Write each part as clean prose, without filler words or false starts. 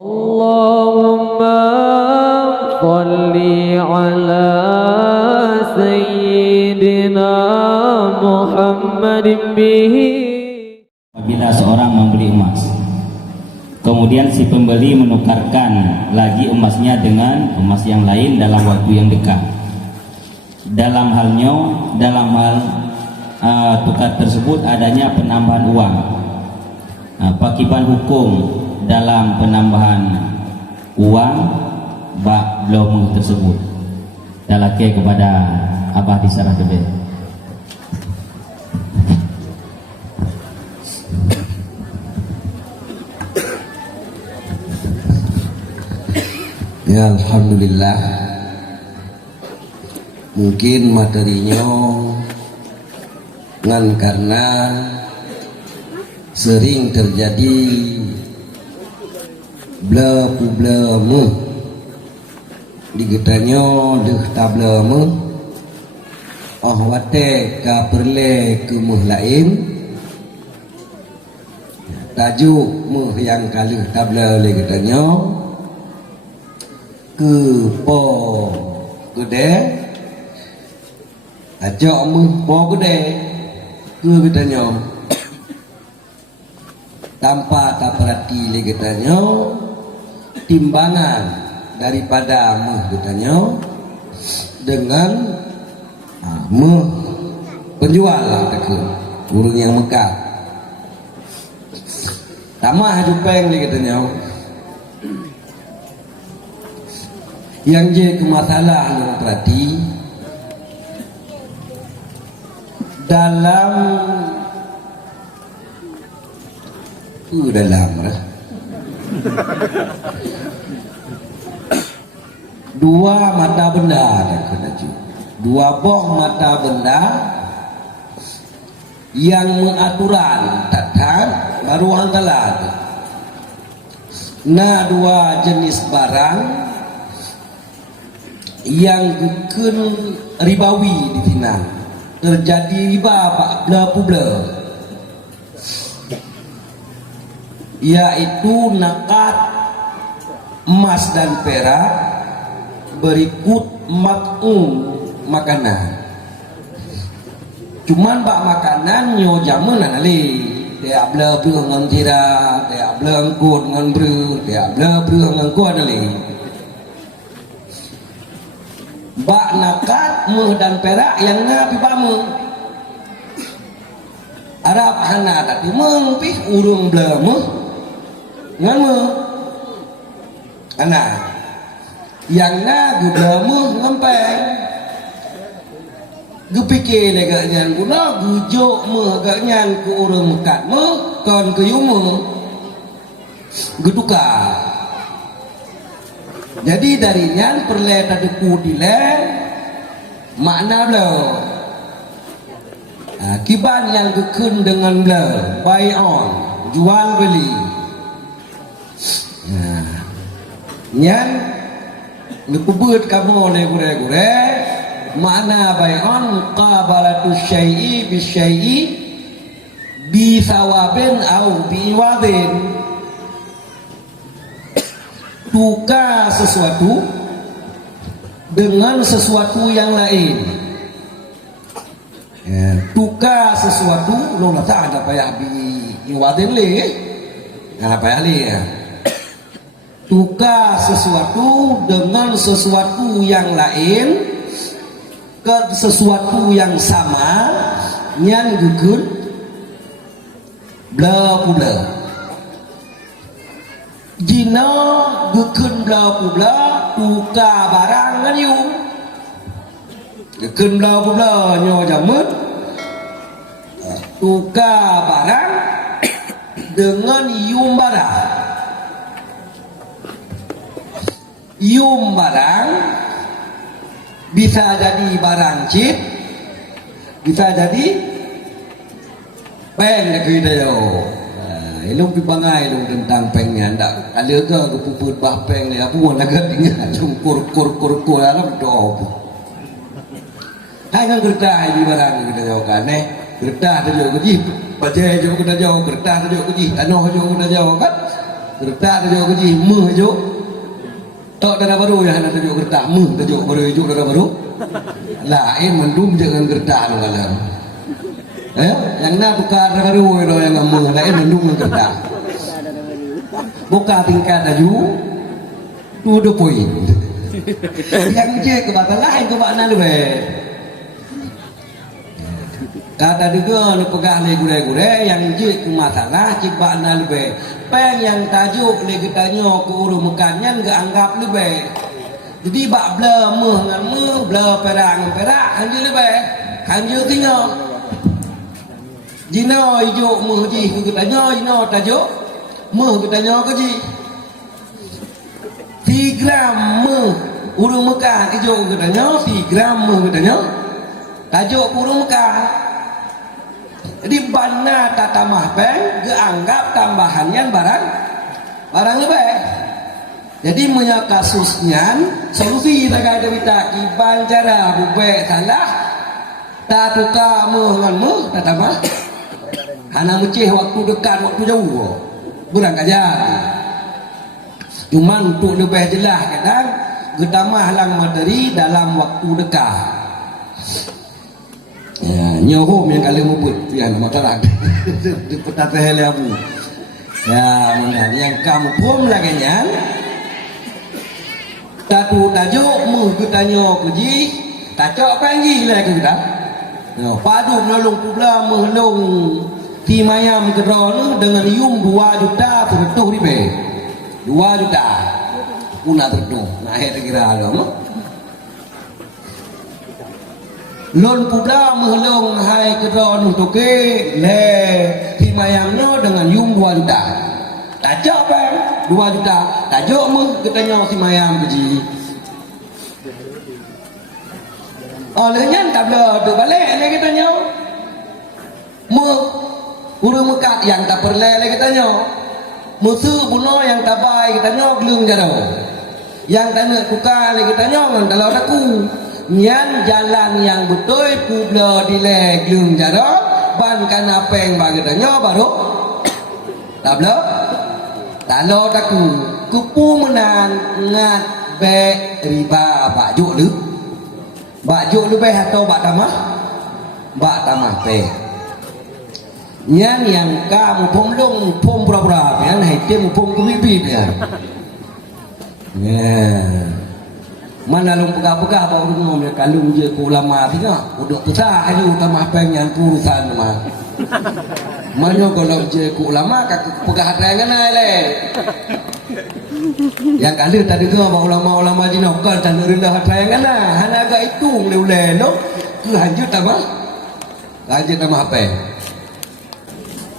Allahumma salli ala sayyidina Muhammadin bihi. Apabila seorang membeli emas, kemudian si pembeli menukarkan lagi emasnya dengan emas yang lain dalam waktu yang dekat. Dalam hal tukar tersebut adanya penambahan uang. Pakiban hukum dalam penambahan uang bak belum tersebut dalake kepada Abah disarah debe. Ya, alhamdulillah. Mungkin materinya ngan karena sering terjadi blemu digetanya deh tablemu wate ka perle ke muh lain tajuk muh yang kali tabla le getanya ke po gede ajak muh po gede ke getanya tanpa tak perhati le getanya timbangan daripada muh getanya dengan muh penjual ke urang yang mekar tamah jupeng le getanya yang je ke masalah yang perhati dalam dua mata benda dua boh mata benda yang mengaturan tatan baru antara nah dua jenis barang yang bukan ribawi di sini terjadi riba bla yaitu nakat emas dan perak berikut makanan. Cuman bak makanan nyo jaman ali dia bela bru ngan tira dia bela ngkut ngan bru dia bela bru ngan kuat ali bak nakat muh dan perak yang ngapi bamu Arab hana tadi mengpih urung bela muh ngamu anak yang na gudamu ngempeng gupikir agak nyan guna gujuk mu agak nyan ku urang mekat mu kon ke yumu geduka jadi dari nyan perle tadeku dile makna belo kiban yang gekun dengan belo buy on jual beli nyan ngekubut kamu oleh gure-gure makna bay'on qabalatu syai'i bisyai'i bisawabin au biwadin tukar sesuatu dengan sesuatu yang lain tukar sesuatu lo tak ada payah biwadin le ada payah le tukar sesuatu dengan sesuatu yang lain ke sesuatu yang sama nyan gugun bla pula jina gugun bla pula tukar barang kan you gugun bla pula nyo jamun tukar barang dengan yum barang yum barang bisa jadi barang chip bisa jadi peng nak kita yo elok pi bangai dong tentang pengnya ndak ada ke kepuput bah peng ni apa pun nak tinggal cungkur kur alam do hai kan kereta di barang kita yo kan kereta tu yo kuji baca jo kita jo kereta tu yo kuji anoh jo kita jo kan Gertak tajuk ke ji, meh tajuk. Tok dana baru yang ada tajuk gertak, meh tajuk baru tajuk dana baru. Lain mendum jangan gertak lu kalam. Yang nak tukar dana baru itu yang meh, lain mendum dengan gertak. Buka tingkat tajuk, tu 2 poin. Yang je ke batal lain ke makna lebih. Kata juga ni pegah le gure-gure yang je ke masalah cik makna lebih. Peng yang tajuk le ketanya ke urus mekannya enggak anggap lebih. Jadi bak bla meh ngan meh, bla perak ngan perak, hanje lebih. Hanje tinggal. Jino ijo meh ji ke ketanya jino tajuk meh ketanya ke ji. 3 gram meh urus mekan ijo ke ketanya 3 gram meh ketanya. Tajuk urus mekan. Jadi bana tatamah peng dianggap tambahannya barang lebih. Jadi punya kasusnya solusi terkait kita iban cara bubek salah tak tukar menganmu tatamah hana mecih waktu dekat waktu jauh berang aja. Cuma untuk lebih jelas kadang getamah lang materi dalam waktu dekat. Ya, nyoho yang kali ngubut ya masalah di peta tehele abu ya mana yang kamu pun lagi nyan tatu tajuk mu kutanyo kuji tajuk panggil lagi kita padu menolong pula mengelung ti mayam kedron dengan yung 2 juta tertuh ribe 2 juta una tertuh nah itu kira agama lon pula mengelung hai kedon untuk ke le timayamnya dengan yung 2 juta tajuk apa 2 juta tajuk mu ketanya si mayam keji olehnya tak boleh tu balik le ketanya mu urus mekat yang tak perle le ketanya musuh bunuh yang tak baik ketanya gelung jaro yang tak nak tukar le ketanya ngan kalau aku nyan jalan yang betul pula dilek lung jaro ban kana peng bagetanya baru tak boleh tak lo taku kupu menang ngat be riba baju lu be atau bak tamah pe nyan yang kamu pom long pom pura-pura yang hai tem pom kumipit ya mana long pegah-pegah bawa rumah dia kalung je ke ulama tengok uduk besar aja utama pengen urusan mah mana kalau je ke ulama kak pegah terangan le yang kali tadi tu bawa ulama-ulama jinokal dan rendah terangan hana agak hitung le no ke lanjut tambah apa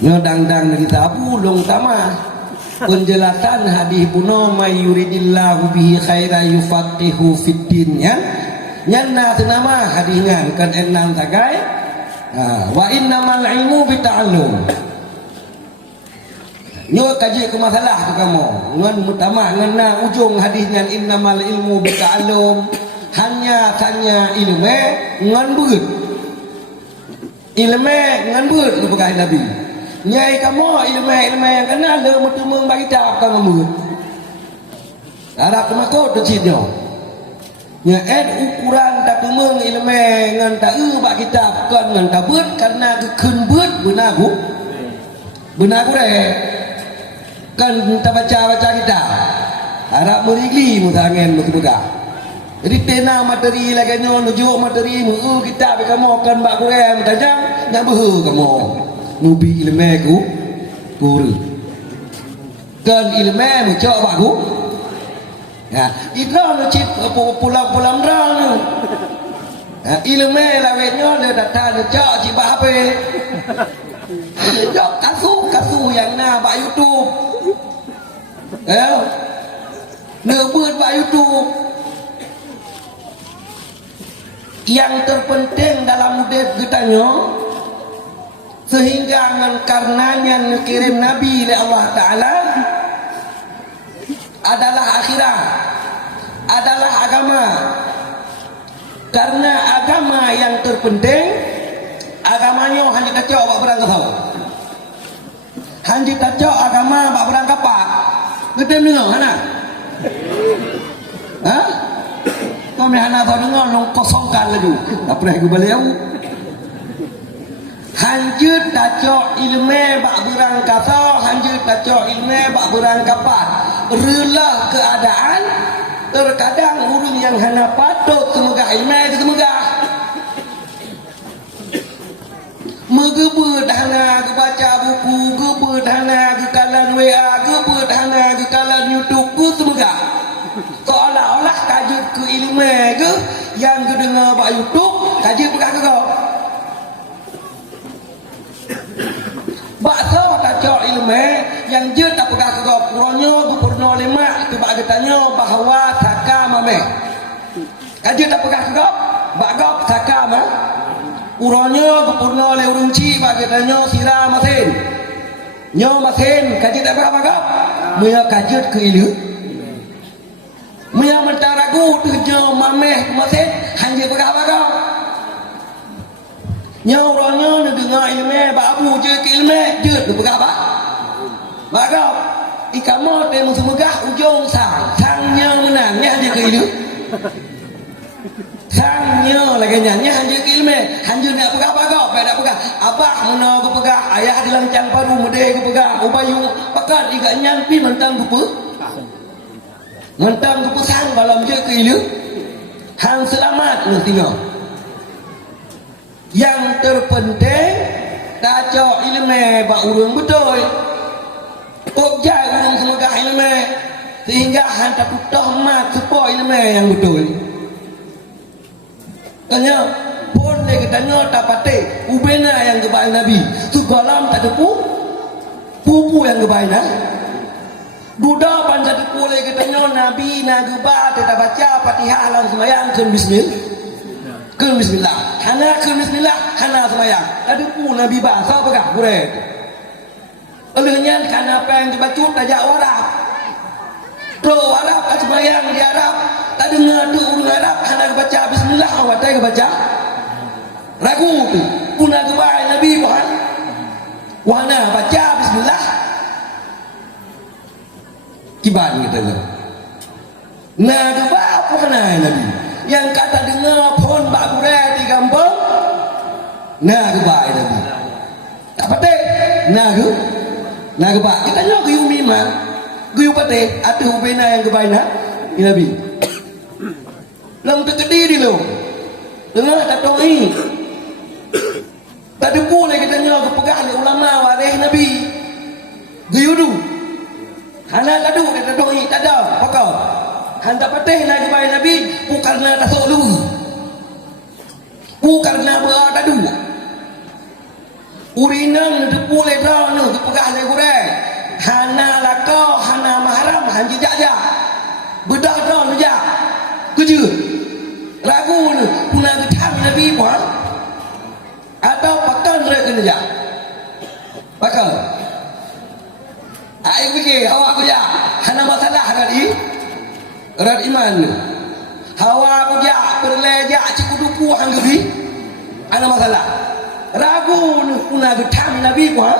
nyodang-dang dari tabu long tamah penjelasan hadis puno may yuridillahu bihi khaira yufaqihu fid din nyanna nama hadingan kan enam tagai wa innamal ilmu bita'allum nyo kaji ke masalah tu kamu ngan utama ngana ujung hadisnya innamal ilmu bita'allum hanya ilmu ngan beut ilmu ngan beut tu pakai nabi nyai kamu ilmu yang kenal le mutu mung bagi tak kamu mut harap kemakot tu sidnya nya ukuran tak mung ilmu ngan tak bak kitab kan ngan tak beut karena keun beut benagu re kan tak baca kita harap merigli mutangen mutuga jadi tena materi lagi nyo nuju materi mu kita kamu kan bak kurang tajam nak behu kamu nubi ilmu ku guru kan ilmu mucok bagu ya iklan lu cip pulang drang ilmu lawetnya le data le cok cip HP cok kasu yang na bak YouTube nebut bak YouTube yang terpenting dalam hidup kitanya sehingga karenanya kirim Nabi oleh Allah Ta'ala adalah akhirat, adalah agama. Karena agama yang terpenting, agamanya hanya tak cok berangkat tahu, hanya tak cok agama berangkat pak. Ngetem dengar hana? Ha? Kau ni hana kau dengar long kosongkan lagi. Tak pernah aku balik aku. Hanjut tacok ilmu bak berang kata, hanjut tacok ilmu bak berang kapat. Relah keadaan, terkadang urang yang hana patut semegah ilmu itu semegah. Megebut hana ke baca buku, gebut hana ke kalan WA, gebut hana ke kalan YouTube ke semegah. Seolah-olah kajut ke ilmu ke yang ke dengar bak YouTube, kajut pekah ke kau. Bakso tak cok ilmu yang je tak pegah ke kau. Puronyo gubernur lemak tu bak tanya bahawa saka mame. Kajut tak pegah ke kau. Bak kau saka mah. Puronyo gubernur le urung ci bak tanya sira masin. Nyo masin kajut tak pegah kau. Muya kajut ke ilu. Muya mentaragu tu nyo mame masin hanya pegah kau. Nyaw orangnya nak dengar ilmu babu je ke ilmu je tu pegah apa? Bagau ikamo temu semegah ujung sangnya menangnya dia ke ilmu. Sangnya lagi nyanyi hanya ke ilmu, hanya nak pegah bagau, pada pegah. Abah mana ku pegah, ayah di lancang paru mede ku pegah, ubayu pekat iga nyampi mentang ku mentang ku sang balam je ke ilmu. Hang selamat nu tinggal. Yang terpenting tacok ilmu bak urang betul. Objek urang semegah ilmu sehingga hantar tahmat sepo ilmu yang betul. Tanya pun lagi tanya tak pate ubena yang kebaik Nabi. Tu galam tak ada pupu yang kebaik nah. Budak pan jadi boleh kita tanya Nabi nak gebah tidak baca Fatihah lang sembahyang ke bismillah. Hana ke bismillah, hana semayang. Tadi pun Nabi bahasa pegah kuret. Olehnya karena apa yang dibacut tajak Arab. Pro Arab kat semayang di Arab. Tak dengar tu urang Arab hana baca bismillah awak tak baca. Ragu tu. Puna kebaik Nabi bukan. Wahana baca bismillah. Kiban kita tu. Nah kebah apa kena Nabi? Yang kata dengar pun bak kuret di kampung. Nah kebaik Nabi. Tak patih. Nah kebaik. Kita nak guyu mimang. Guyu patih. Ada ubena yang kebaik nak. Ini Nabi. Lang terkedi di lo. Dengar tak tahu ini. Tak ada boleh kita nak kepegah oleh ulama waris Nabi. Guyu tu. Hana kadu dia tak tahu ini. Tak ada. Pakau. Handa patih nak kebaik Nabi. Bukan nak tasuk lu. Bukan nak berada dulu. Urinang depu le dah nu pegah le kurai. Hana lakau hana mahram han jejak ja. Bedah dah lu ja. Kerja. Ragu nu puna getang Nabi puan. Atau pakan re kena ja. Pakan. Ai fikir awak kerja. Hana masalah tadi. Erat iman nu. Hawa kerja berlejak cikudupu hang geri. Ana masalah. Ragu nu puna getang Nabi puan.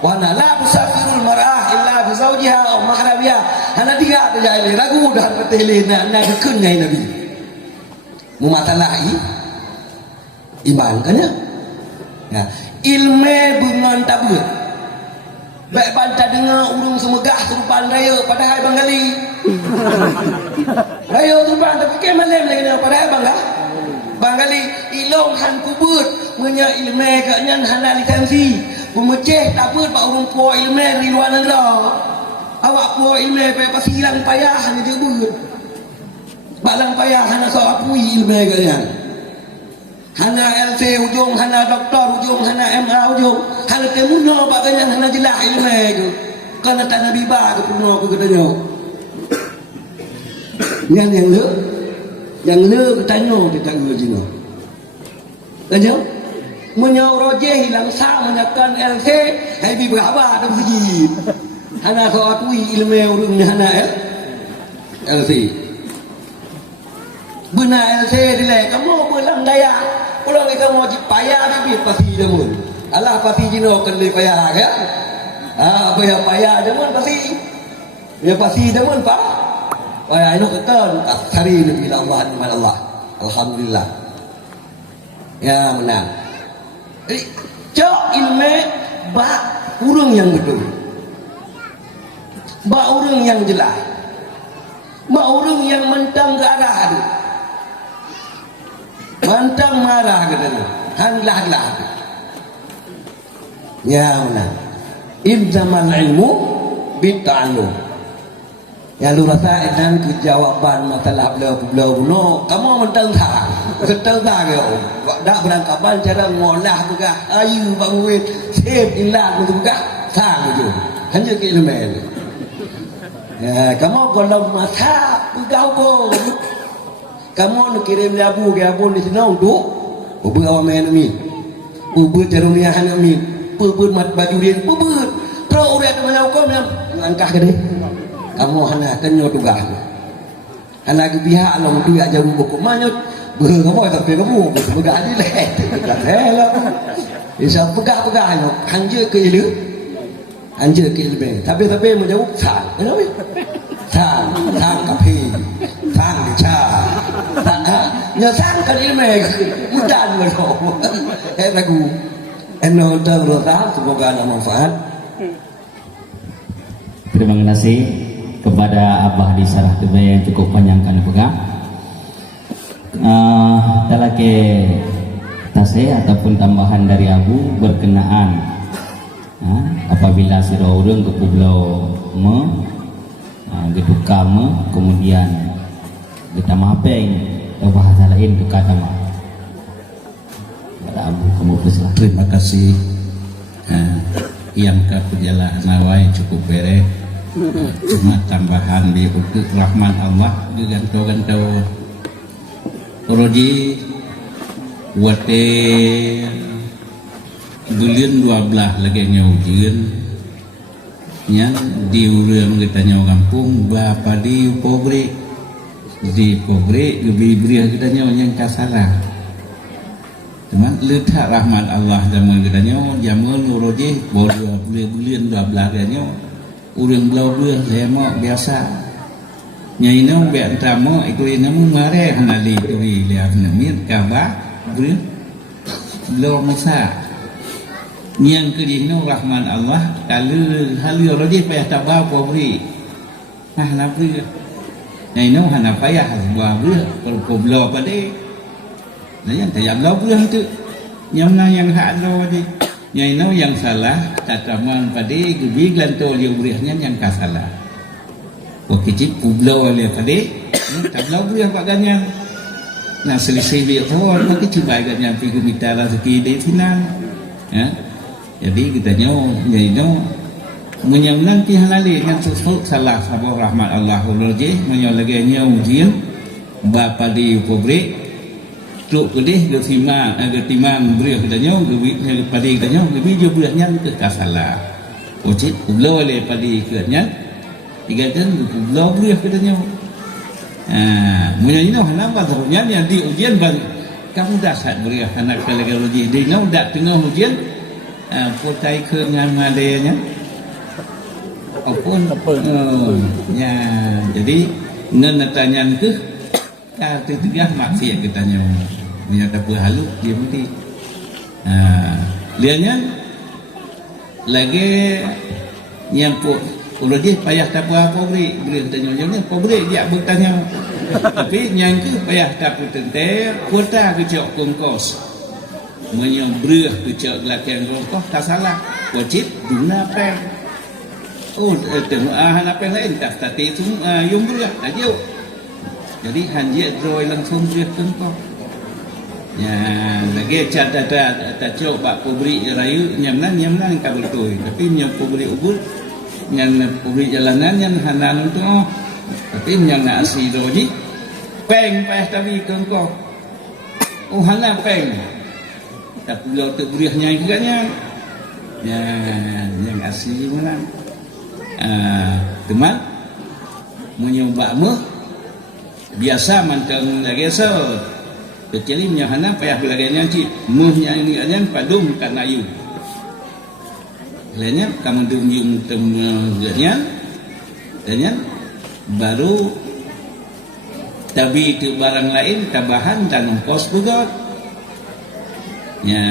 Wana la tusafirul mar'ah illa bi zawjiha aw mahrabiha. Hana tiga saja ini ragu dah petele nak gekun ngai Nabi. Mu masalah iman kan ya? Ya, ilmu bungan tabut. Baik banta dengar urung semegah serupan raya padahal Bangali. Raya serupan tapi ke malam lagi padahal bangga. Bangali ilong han kubut punya ilmu kaknya hana lisensi. Pemeceh takut pak urung puak ilmu di luar negara. Awak puak ilmu pasti hilang payah hanya jebut. Balang payah hana so apui ilmu kaknya. Hana LC ujung, hana doktor ujung, hana MA ujung, hana temuno bagainya hana jelah ilmu itu. Karena tak Nabi bah ke puno ke katanya. Yang le katanya kita ngajino. Katanya menyau rojeh hilang sa menyakan LC, hai bi berapa ada segi. Hana so apui ilmu urung hana LC. Benar LC dilai kamu pulang daya. Pulang kamu wajib payah tapi pasti jamun. Alah pasti jino kena payah ya. Apa yang payah jamun pasti. Ya pasti namun Pak. Wah itu kata hari lebih Allah iman Allah. Alhamdulillah. Ya menang. Jadi cok ilmu bak urang yang betul. Bak urang yang jelas. Bak urang yang mentang ke arah tu. Mentang marah katanya. Hanlah. Ya menang. Ilzamal ilmu bita'allum. Ya lu rasa dan kejawaban masalah beliau no kamu mentang tak ke dak berangkapan cara ngolah juga ayu bangun save ilah juga sang itu hanya ke ilmu ya kamu kalau masa kau kamu nak kirim labu ke abun di sana untuk awam ni ubud jarunia hanami ubud mat baju dia ubud terus urat macam kau langkah ke dia kamu hana kenyo tugas hana ke pihak long tu ya jauh buku manyut kamu tapi kamu budak ni leh tak lah isa pegah no hanje ke ilu tapi menjawab sang kenapa sang kapi sang cha nya sang kan ilmu mudan melo lagu eno terus semoga ada manfaat. Terima kasih kepada Abah di Sarah Tebay yang cukup panjang kan pegang. Talake tase ataupun tambahan dari Abu berkenaan apabila sira urang ke pulau gedukama kemudian kita mapeng atau bahasa lain ke kata ma. Abu kamu bersilah. Terima kasih. Yang ke perjalanan nawai cukup beres. Cuma tambahan di untuk rahman Allah ganto roji wate bulan 12 lagi nyaujian yang di urang kita nyau kampung bapa di pobre lebih kita nyau yang kasara cuma letak rahmat Allah zaman kita nyau zaman roji baru bulan 12 lagi nyau urang belau belah saya mau biasa nyai nau be antamo ikut namu mare hanali tuwi lihat namir kaba belah belau masa yang kedino rahman Allah kalau halu roji payah tabah pobri nabi nyai nau hana payah buah belah kalau belau pade nah yang tayang belau belah itu yang hak lo di nyai nau yang salah tataman pada gebi glanto liu beriahnya yang kasalah wakicip ublau oleh pada tablau beriah pak ganyan nah selisih biar tahu maka cuba ganyan pergi minta rezeki di final ya jadi kita nyai nau menyamnan pihak lali yang salah sabah rahmat Allah ulurjih menyolaganya ujian bapa di pobre truk kedih getimang beriah katanya padi katanya lebih dia beriahnya ke kasalah ocit ublau oleh padi katanya digatan ublau beriah katanya munyanya hana bazarnya yang di ujian bang kamu dasar beriah anak kalekologi di nau dak tengah ujian potai ke ngamadenya apun ya jadi nenatanya ke ketiga maksiat katanya menyata berhalu dia mesti lihatnya lagi yang kalau dia payah tak apa beri tanya pobri dia bertanya tapi yang ke payah tak tente kuota kecok kongkos menyambrih kecok latihan kongkos tak salah wajib guna peng tengok apa lain tak tadi itu yung berah aja. Jadi hanjir droi langsung dia tengkok. Ya, lagi cata tak coba pobri rayu nyamnan ka betul. Tapi nyam pobri ubud nyam pobri jalanan yang hanan tu tapi nyam nak asi roji peng pah tapi tengkok. Hanan peng. Tak perlu tu beriahnya iganya. Ya, yang asi mana? Teman menyoba biasa mantang lagi so kecuali hana payah belaganya cip muhnya ini aja padum karena ayu lainnya kamu dunjung temanya dan baru tapi itu barang lain tambahan dan ongkos juga ya.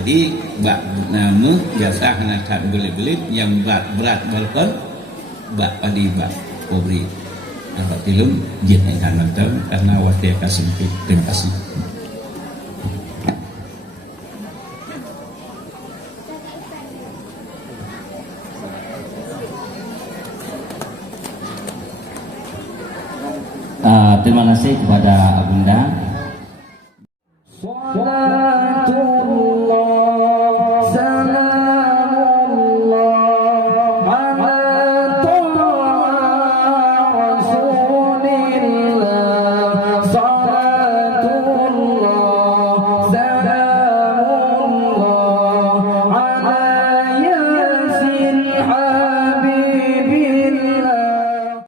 Jadi bak nama biasa nak beli-beli yang berat balkon bak padi bak pobri apa tilum jin yang nonton karena waktu yang sempit. Terima kasih. Terima kasih kepada Abunda